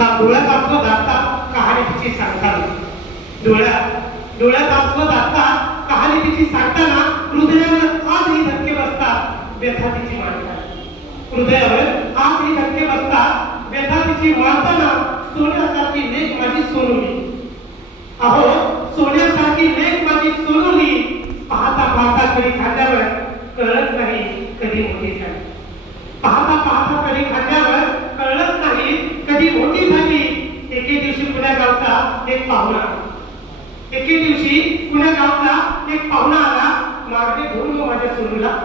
डोळ्यात असलं दाता कहाणी तिची सांगताना डोळ्यात असलं दाता कहाणी तिची सांगताना हृदयावर आजही धक्के बसतात व्यथा तिची मांडतात हृदयावर आजही धक्के बसतात व्यथा तिची मांडताना सोन्यासारखी लेख माझी सोनुली अहो सोन्यासारखी लेख माझी सोनुली पाहता पाहता कधी खांद्यावर कळत नाही कधी मोठी झाली पाहता पाहता कधी खांद्यावर कळत नाही कधी मोठी झाली एके दिवशी पुण्या गावचा एक पाहुणा एके दिवशी पुण्या गावचा एक पाहुणा आला मागणे घेऊन माझ्या सोनूला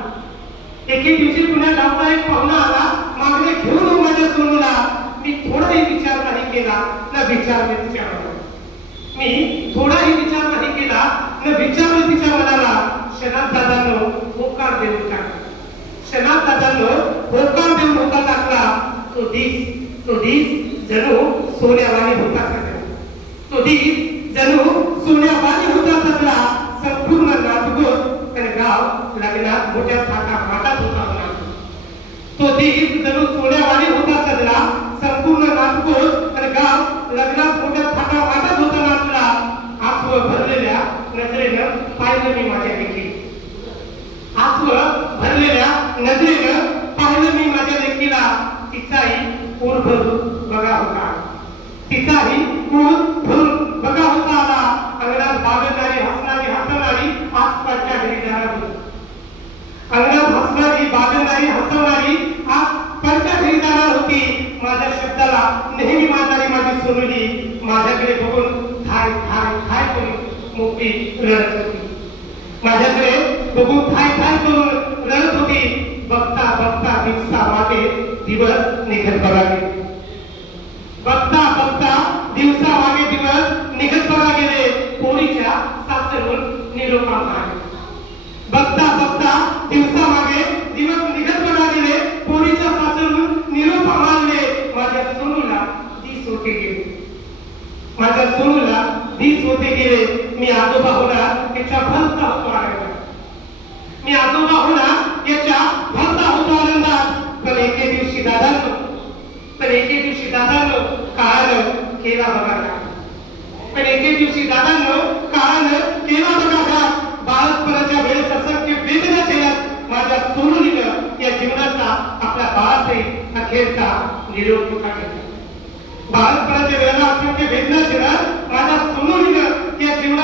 एके दिवशी पुण्या गावचा एक पाहुणा आला मागणे घेऊन माझ्या सोनूला मी थोडाही विचार नाही केला ना विचारले तिच्या मनाला मी थोडाही विचार नाही केला न विचारले तिच्या मनाला क्षणात दादांनो होकार देऊन टाकला क्षणात दादांनो होकार देऊन होकार टाकला तो दिस जणू सोन्यावाणी होता सगळा तो दिस जणू सोन्यावाणी होता सगळा संपूर्ण नाटगोत आणि गाव लग्नात मोठ्या थाटामाटात होता तो दिस जणू सोन्यावाणी होता सगळा संपूर्ण नाटगोत आणि गाव लग्नात मोठ्या थाटामाटात होता नाचला आसव भरलेल्या नजरेनं पाहिलं मी माझ्या लेकी आसव भरलेल्या नजरेनं पाहिलं मी माझ्या लेकीला तिचाही ऊर भरून बघा होता तिचाही ऊर भरून बघा होता आला अंगणात बागडणारी हसणारी हसणारी आसपासच्या घरी जाणार होती अंगणात हसणारी बागडणारी हसणारी आसपासच्या घरी जाणार होती माझ्या शब्दाला नेहमी मानणारी माझी सोनुली माझ्याकडे बघून थाय थाय थाय करून मोठी रडत होती माझ्याकडे बघून थाय थाय करून रडत होती बघता बघता दिवसा मागे दिवस निघत बघा गेले बघता बघता दिवसा मागे दिवस निघत बघा गेले पोरीच्या सासरून निरोप आले बघता बघता दिवसा मागे दिवस निघत बघा गेले पोरीच्या सासरून निरोप आले माझ्या सोनूला दिस होते गेले माझ्या सोनूला दिस होते गेले मी आजोबा होणार त्याच्या भलता होतो आनंदात मी आजोबा होणार याच्या भलता होतो आनंदात पण एके दिवशी दादांनो काळानं केला बघा पण एके दिवशी दादांनो काळानं केला बघा बाळपणाच्या वेळेस असंख्य वेदना केल्यात माझ्या सोनुलीनं या जीवनाचा आपल्या बाळासहित अखेरचा निरोप घेतला बाळपणाच्या वेळेला असंख्य वेदना केल्यात माझ्या सोनुलीनं या जीवनाचा